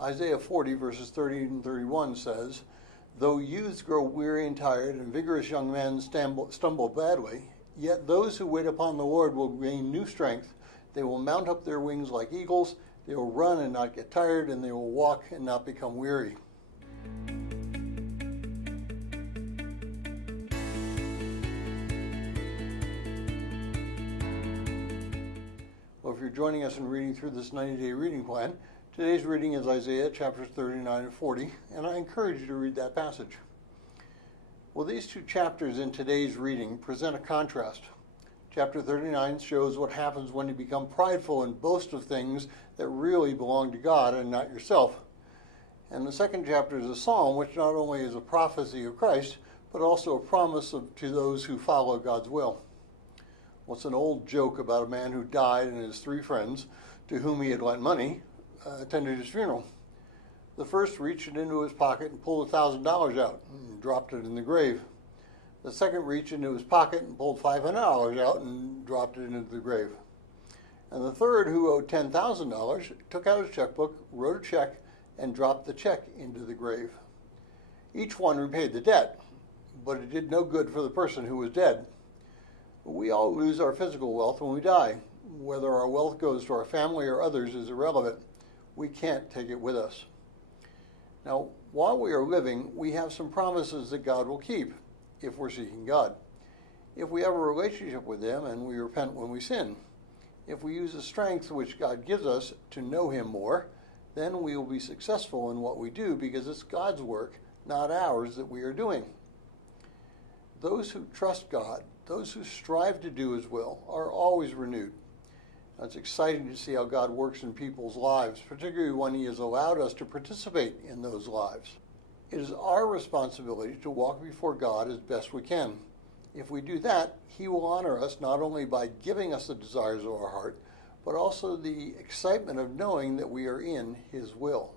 Isaiah 40 verses 30 and 31 says, "Though youths grow weary and tired, and vigorous young men stumble badly, yet those who wait upon the Lord will gain new strength. They will mount up their wings like eagles. They will run and not get tired, and they will walk and not become weary." Well, if you're joining us in reading through this 90-day reading plan, today's reading is Isaiah chapters 39 and 40, and I encourage you to read that passage. Well, these two chapters in today's reading present a contrast. Chapter 39 shows what happens when you become prideful and boast of things that really belong to God and not yourself. And the second chapter is a psalm, which not only is a prophecy of Christ, but also a promise to those who follow God's will. Well, it's an old joke about a man who died and his three friends, to whom he had lent money, attended his funeral. The first reached into his pocket and pulled $1,000 out and dropped it in the grave. The second reached into his pocket and pulled $500 out and dropped it into the grave. And the third, who owed $10,000, took out his checkbook, wrote a check, and dropped the check into the grave. Each one repaid the debt, but it did no good for the person who was dead. We all lose our physical wealth when we die. Whether our wealth goes to our family or others is irrelevant. We can't take it with us. Now, while we are living, we have some promises that God will keep if we're seeking God. If we have a relationship with Him and we repent when we sin. If we use the strength which God gives us to know Him more, then we will be successful in what we do because it's God's work, not ours, that we are doing. Those who trust God, those who strive to do His will, are always renewed. It's exciting to see how God works in people's lives, particularly when He has allowed us to participate in those lives. It is our responsibility to walk before God as best we can. If we do that, He will honor us not only by giving us the desires of our heart, but also the excitement of knowing that we are in His will.